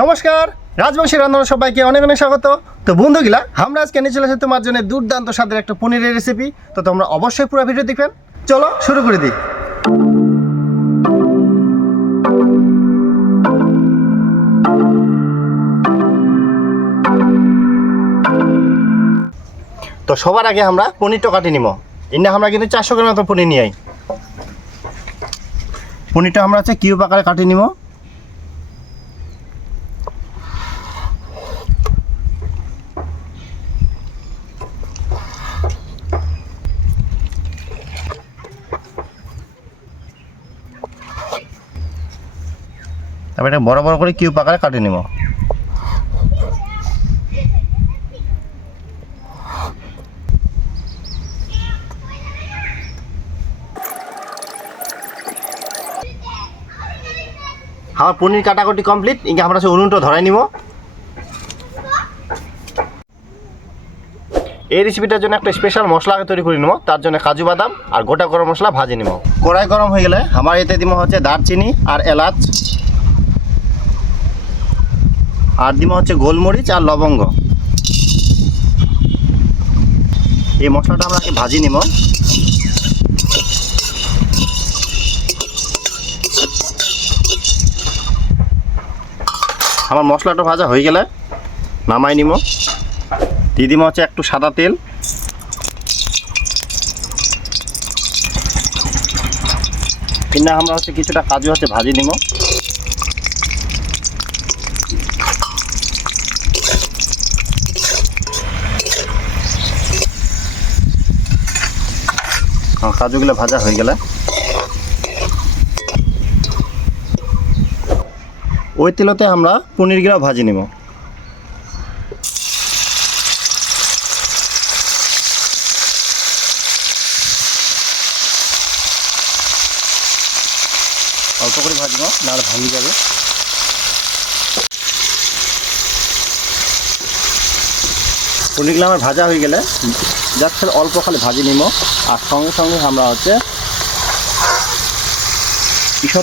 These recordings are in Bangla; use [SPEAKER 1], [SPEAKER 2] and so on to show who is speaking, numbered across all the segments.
[SPEAKER 1] নমস্কার, রাজবংশী রান্নার সবাইকে অনেক অনেক স্বাগত। তো বন্ধুগুলা আমরা আজকে নিয়ে চলে তোমার জন্য দুর্দান্ত স্বাদের একটা পনিরের রেসিপি তো তোমরা অবশ্যই পুরো ভিডিও দেখবেন। চলো শুরু করে দিই। তো সবার আগে আমরা পনিরটা কাটি নিব। ইন্ডা আমরা কিন্তু চারশো গ্রাম মতো পনির নিয়ে আই। পনিরটা আমরা হচ্ছে কিউব আকারে কাটি নিব। তারপর এটা বড় বড় করে কিউব আকারে কাটি নিব। আমার পনির কাটাকুটি কমপ্লিট ইঙ্গে আমরা হচ্ছে উনুনটা ধরাই নিব। এই রেসিপিটার জন্য একটা স্পেশাল মশলা আগে তৈরি করে নেব তার জন্য কাজু বাদাম আর গোটা গরম মশলা ভাজি নিব। কড়াই গরম হয়ে গেলে আমার এতে দিব হচ্ছে দারচিনি আর এলাচ। আর দিমা হচ্ছে গোলমরিচ আর লবঙ্গ। এই মশলাটা আমরা আগে ভাজি নিব। আমার মশলাটা ভাজা হয়ে গেলে নামাই নিব। দিয়ে দিব হচ্ছে একটু সাদা তেল। কিনা আমরা হচ্ছে কিছুটা কাজু হচ্ছে ভাজি নিব। কাজুগুলো ভাজা হয়ে গেলে ওই তেলতে আমরা পনিরগুলো ভাজি নিব। অল্প করে ভাজবো নাহলে ভাঙি যাবে। পনিরগুলো আমার ভাজা হয়ে গেলে যাচ্ছে অল্প খালি ভাজি নিব আর সঙ্গে সঙ্গে আমরা হচ্ছে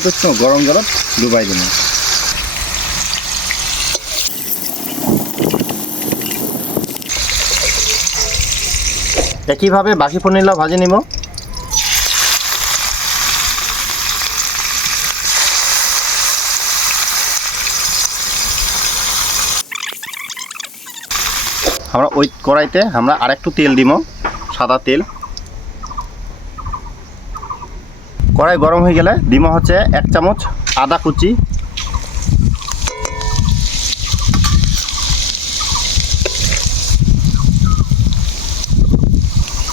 [SPEAKER 1] উষ্ণ গরম জলত ডুবাই দিব। একইভাবে বাকি পনিরগুলো ভাজি নিব আমরা ওই কড়াইতে আমরা আরেকটু তেল দিব সাদা তেল। কড়াই গরম হয়ে গেলে দিব হচ্ছে এক চামচ আদা কুচি।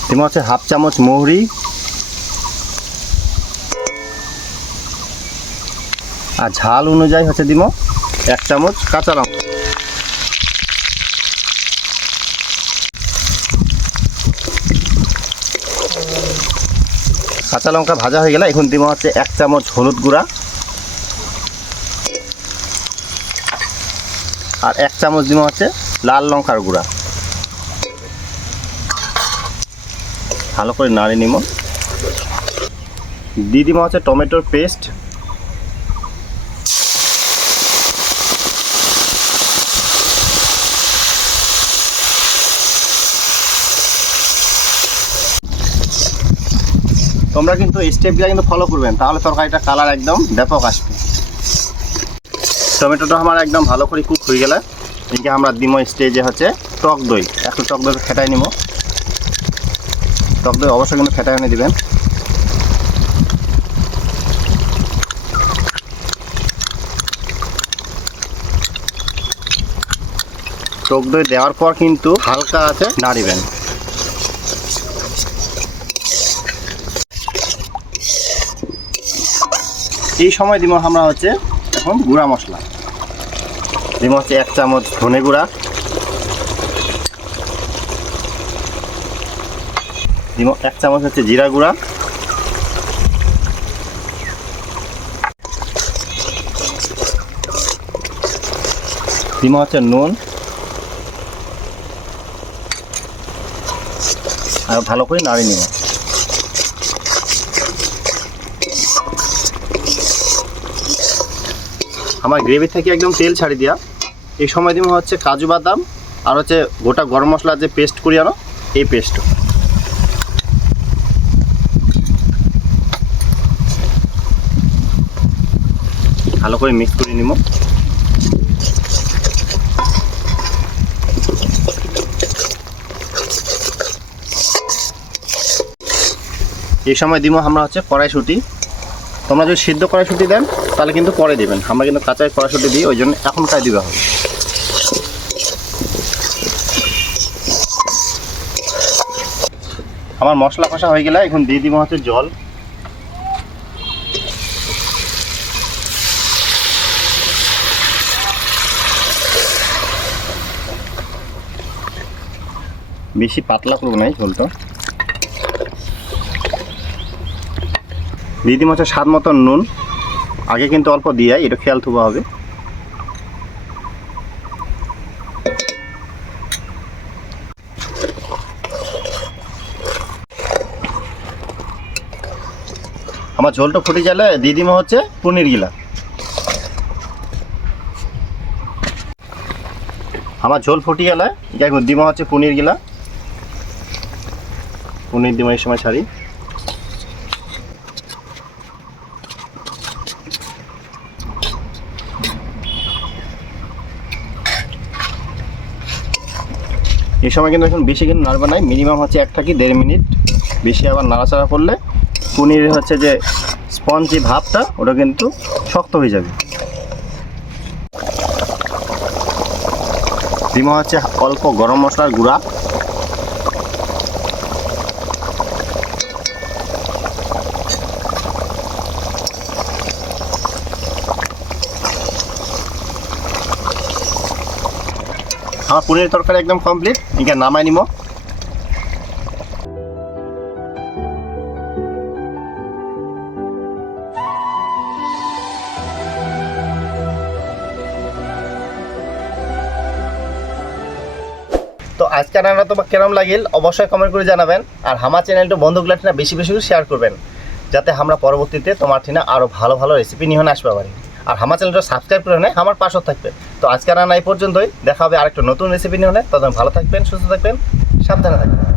[SPEAKER 1] দিব হচ্ছে হাফ চামচ মৌরি। আর ঝাল অনুযায়ী হচ্ছে দিব এক চামচ কাঁচা লঙ্কা। কাঁচা লঙ্কা ভাজা হয়ে গেলে এখন দিব হচ্ছে এক চামচ হলুদ গুঁড়া আর এক চামচ দিব হচ্ছে লাল লঙ্কার গুঁড়া। ভালো করে নাড়ে নিব। দিয়ে দিব হচ্ছে টমেটোর পেস্ট। তোমরা কিন্তু স্টেপগুলো কিন্তু ফলো করবেন, তাহলে তরকারিটা কালার একদম ব্যাপক আসবে। টমেটোটা আমার একদম ভালো করে কুক হয়ে গেলে, এদিকে আমরা দিব স্টেজে হচ্ছে টক দই একটু টক দই ফেটাই নিব। টক দই অবশ্যই কিন্তু ফেটাই এনে দিবেন। টক দই দেওয়ার পর কিন্তু হালকা আছে, নাড়িবেন। এই সময় দিব আমরা হচ্ছে এখন গুঁড়া মশলা। দিব হচ্ছে এক চামচ ধনে গুঁড়া। দিব এক চামচ হচ্ছে জিরা গুঁড়া। দিব হচ্ছে নুন। আর ভালো করে নাড়ি নিব। আমার গ্রেভি থেকে একদম তেল ছাড়ি দিয়া, এই সময় দিব হচ্ছে কাজু বাদাম আর হচ্ছে গোটা গরম মশলা যে পেস্ট করি আনো, এই পেস্ট ভালো করে মিক্স করে নিব। এই সময় দিব আমরা হচ্ছে কড়াইশুটি। তোমরা যদি সিদ্ধ কড়াইশুটি দেন তাহলে কিন্তু পরে দিবেন। আমরা কিন্তু কাঁচায় কড়াশুটি দিই, ওই জন্য এখন কাই দিবে হবে। আমার মশলা কষা হয়ে গেলে এখন দিয়ে দিব হচ্ছে জল। বেশি পাতলা করব না এই ঝোলটা। দিব হচ্ছে স্বাদ মতন নুন। আগে কিন্তু অল্প দিয়ে এটা খেয়াল থুবা হবে। আমার ঝোলটা ফুটে গেলে দিয়ে দিব হচ্ছে পনির গিলা। আমার ঝোল ফুটে গেলে এখন দিব হচ্ছে পনির গিলা। পনির দিমা এই সময় ছাড়ি। এই সময় কিন্তু এখন বেশি কিন্তু নাড়বে নাই মিনিমাম হচ্ছে এক থাকি দেড় মিনিট। বেশি আবার নাড়াচাড়া করলে পনিরের হচ্ছে যে স্পঞ্জি ভাবটা, ওটা কিন্তু শক্ত হয়ে যাবে। ডিমা হচ্ছে অল্প গরম মশলার গুঁড়া। আমার পনির তরকারি একদম কমপ্লিট এখানে নামাই নিব তো আজকে রান্না তোমার কেরম লাগিল, অবশ্যই কমেন্ট করে জানাবেন। আর আমার চ্যানেলটা বন্ধুগুলো বেশি বেশি করে শেয়ার করবেন, যাতে আমরা পরবর্তীতে তোমার ঠিনা আরও ভালো ভালো রেসিপি নিয়ে আসতে পারি। আর আমার চ্যানেলটা সাবস্ক্রাইব করে নেয় আমার পাশও থাকবে। তো আজকে রান্না এই পর্যন্তই, দেখা হবে আরেকটা নতুন রেসিপি নিয়ে হলে। তখন ভালো থাকবেন, সুস্থ থাকবেন, সাবধানে থাকবেন।